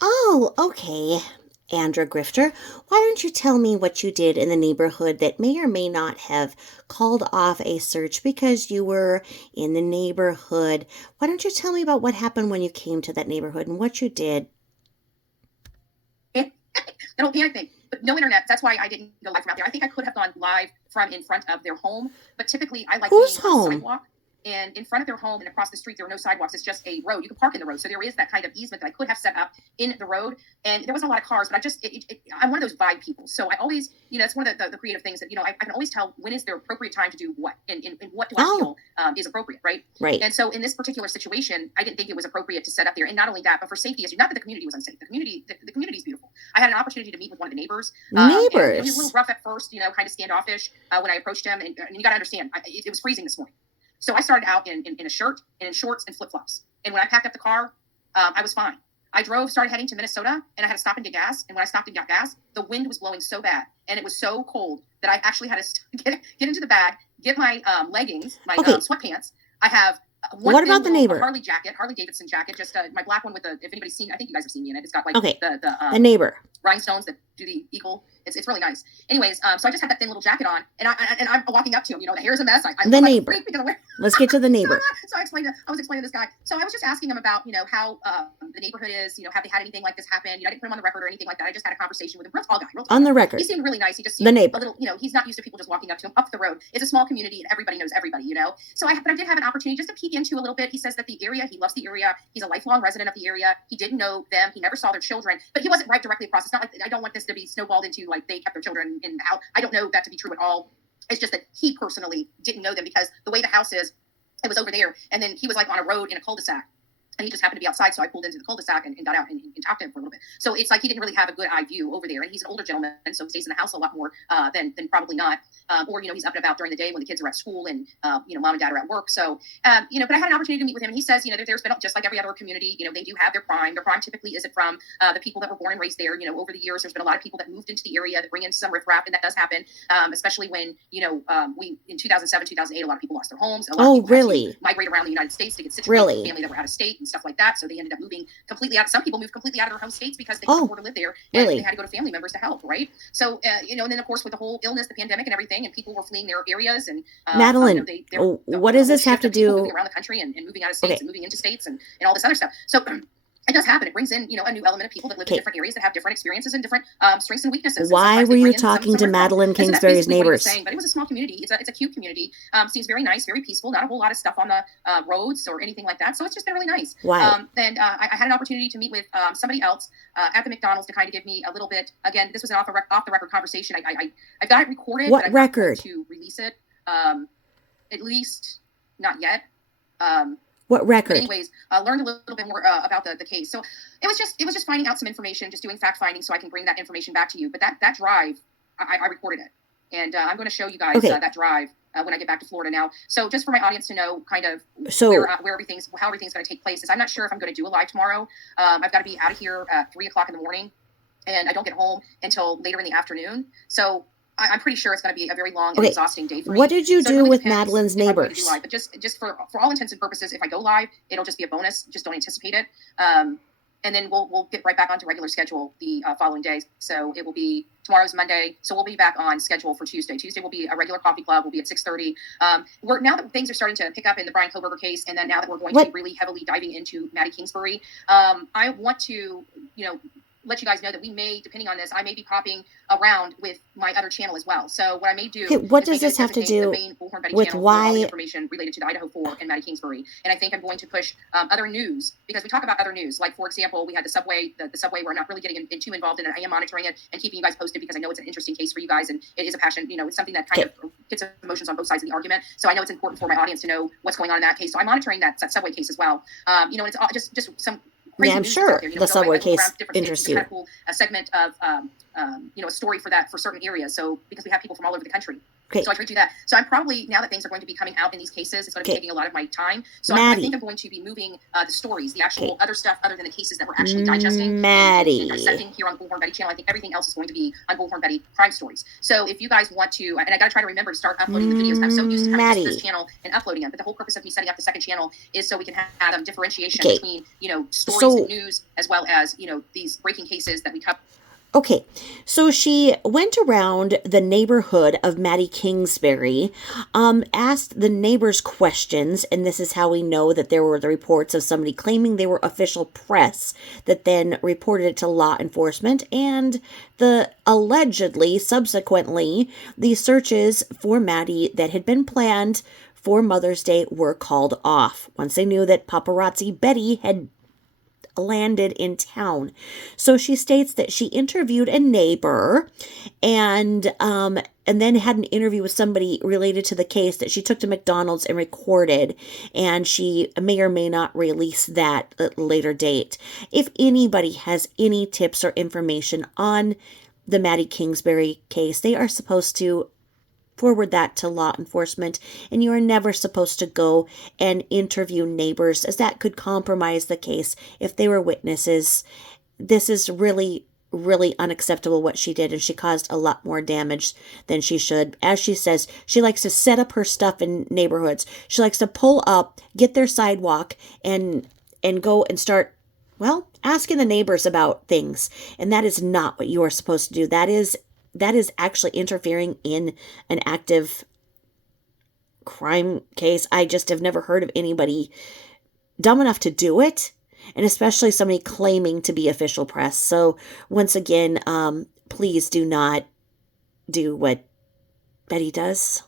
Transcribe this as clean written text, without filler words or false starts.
Oh, okay. Andra Grifter, why don't you tell me what you did in the neighborhood that may or may not have called off a search because you were in the neighborhood? Why don't you tell me about what happened when you came to that neighborhood and what you did? That whole panic thing. But no internet. That's why I didn't go live from out there. I think I could have gone live from in front of their home, but typically I like Whose being on a home? sidewalk. And in front of their home and across the street, there are no sidewalks. It's just a road. You can park in the road. So there is that kind of easement that I could have set up in the road. And there wasn't a lot of cars, but I'm one of those vibe people. So I always, it's one of the creative things that, I can always tell when is the appropriate time to do what and what do I Oh, feel is appropriate, right? right. And so in this particular situation, I didn't think it was appropriate to set up there. And not only that, but for safety issue, not that the community was unsafe. The community is beautiful. I had an opportunity to meet with one of the neighbors. And he was a little Neighbors. rough at first, kind of standoffish when I approached him. And you got to understand, it was freezing this morning. So I started out in a shirt and in shorts and flip flops. And when I packed up the car, I was fine. I started heading to Minnesota, and I had to stop and get gas. And when I stopped and got gas, the wind was blowing so bad, and it was so cold that I actually had to get into the bag, get my leggings, my Okay, sweatpants. I have one what thin about the little neighbor? Harley Davidson jacket, just my black one with the. If anybody's seen, I think you guys have seen me in it. It's got like Okay, the the neighbor. rhinestones that do the eagle. It's really nice. Anyways, so I just had that thin little jacket on, and I'm walking up to him. The hair's a mess. I The look like a neighbor. freak because I wear. Let's get to the neighbor. So I was explaining to this guy. So I was just asking him about, how the neighborhood is. Have they had anything like this happen? I didn't put him on the record or anything like that. I just had a conversation with him. Real tall guy. Real tall On guy. the He record. seemed really nice. He just The seemed a neighbor. little, he's not used to people just walking up to him up the road. It's a small community and everybody knows everybody. So but I did have an opportunity just to peek into a little bit. He says that he loves the area. He's a lifelong resident of the area. He didn't know them. He never saw their children, but he wasn't right directly across. It's not like I don't want this to be snowballed into like they kept their children in the house. I don't know that to be true at all. It's just that he personally didn't know them because the way the house is, it was over there. And then he was like on a road in a cul-de-sac. And he just happened to be outside, so I pulled into the cul-de-sac and got out and talked to him for a little bit. So it's like he didn't really have a good eye view over there. And he's an older gentleman, so he stays in the house a lot more than probably not. Or, he's up and about during the day when the kids are at school and, mom and dad are at work. So, but I had an opportunity to meet with him. And he says, there's been, just like every other community, they do have their crime. Their crime typically isn't from the people that were born and raised there. Over the years, there's been a lot of people that moved into the area that bring in some riffraff, and that does happen, especially when, we, in 2007, 2008, a lot of people lost their homes. A lot of Oh, people had really? to migrate around the United States to get situated with Really? family that were out of state and stuff like that. So they ended up moving completely out. Some people moved completely out of their home states because they couldn't Oh, afford to live there, and they really? had to go to family members to help, right? So, and then of course with the whole illness, the pandemic, and everything, and people were fleeing their areas, and Madeline, what the does whole this have shift to of people moving do? around the country and moving out of states Okay, and moving into states and all this other stuff. So it does happen. It brings in, a new element of people that live in okay. different areas that have different experiences and different strengths and weaknesses. And Why sometimes were they you bring in talking some to riffraff. Madeline And so that's Kingsbury's basically what he was neighbors? saying. But it was a small community. It's a cute community. Seems very nice, very peaceful. Not a whole lot of stuff on the roads or anything like that. So it's just been really nice. Why? Then I had an opportunity to meet with somebody else at the McDonald's to kind of give me a little bit. Again, this was an off the record conversation. I've got it recorded, but What I'm not going record? to release it. At least not yet. Um, What but record? anyways, learned a little bit more about the case. So it was just finding out some information, just doing fact finding, so I can bring that information back to you. But that drive, I recorded it, and I'm going to show you guys Okay, that drive when I get back to Florida now. So just for my audience to know, kind of so how everything's going to take place. Is I'm not sure if I'm going to do a live tomorrow. I've got to be out of here at 3:00 in the morning, and I don't get home until later in the afternoon. So I'm pretty sure it's going to be a very long and okay. exhausting day for What me. did you So it do really with depends Madeline's if I'm going to do neighbors? live. But just for all intents and purposes, if I go live, it'll just be a bonus. Just don't anticipate it. And then we'll get right back onto regular schedule the following day. So it will be tomorrow's Monday. So we'll be back on schedule for Tuesday. Tuesday will be a regular coffee club. We'll be at 6:30. We're now that things are starting to pick up in the Brian Koberger case, and then now that we're going to be What? really heavily diving into Madi Kingsbury, I want to let you guys know that we may, depending on this, I may be popping around with my other channel as well. So what I may Okay, do what is may does this have to designate the do main Bullhorn Betty with channel for all the why? information related to the Idaho 4 and Madi Kingsbury. And I think I'm going to push other news, because we talk about other news. Like, for example, we had the subway where I'm not really getting in too involved in it. I am monitoring it and keeping you guys posted because I know it's an interesting case for you guys, and it is a passion. It's something that kind Okay, of gets emotions on both sides of the argument. So I know it's important for my audience to know what's going on in that case. So I'm monitoring that subway case as well. And it's all, just some yeah, crazy I'm news that's out sure there. the So I subway move around case different states. interests It's a kind you. of cool segment of a story for certain areas. So because we have people from all over the country. Okay. So I trade you that. So I'm probably, now that things are going to be coming out in these cases, it's going to be Okay. taking a lot of my time. So I think Maddie. I'm going to be moving the stories, the actual Okay. other stuff other than the cases that we're actually digesting and Maddie. dissecting here on the Bullhorn Betty channel. I think everything else is going to be on Bullhorn Betty Crime Stories. So if you guys want to, and I got to try to remember to start uploading the videos. I'm so used to having just this Maddie. channel and uploading them. But the whole purpose of me setting up the second channel is so we can have differentiation Okay. between, you know, stories So and news, as well as, you know, these breaking cases that we cover. Okay, so she went around the neighborhood of Maddie Kingsbury, asked the neighbors questions, and this is how we know that there were the reports of somebody claiming they were official press that then reported it to law enforcement, and the allegedly, subsequently, the searches for Maddie that had been planned for Mother's Day were called off once they knew that Paparazzi Betty had landed in town. So she states that she interviewed a neighbor and then had an interview with somebody related to the case that she took to McDonald's and recorded, and she may or may not release that at a later date. If anybody has any tips or information on the Maddie Kingsbury case, they are supposed to forward that to law enforcement, and you are never supposed to go and interview neighbors, as that could compromise the case if they were witnesses. This is really, really unacceptable what she did, and she caused a lot more damage than she should. As she says, she likes to set up her stuff in neighborhoods. She likes to pull up, get their sidewalk, and go and start, well, asking the neighbors about things. And that is not what you are supposed to do. That is actually interfering in an active crime case. I just have never heard of anybody dumb enough to do it, and especially somebody claiming to be official press. So once again, please do not do what Betty does.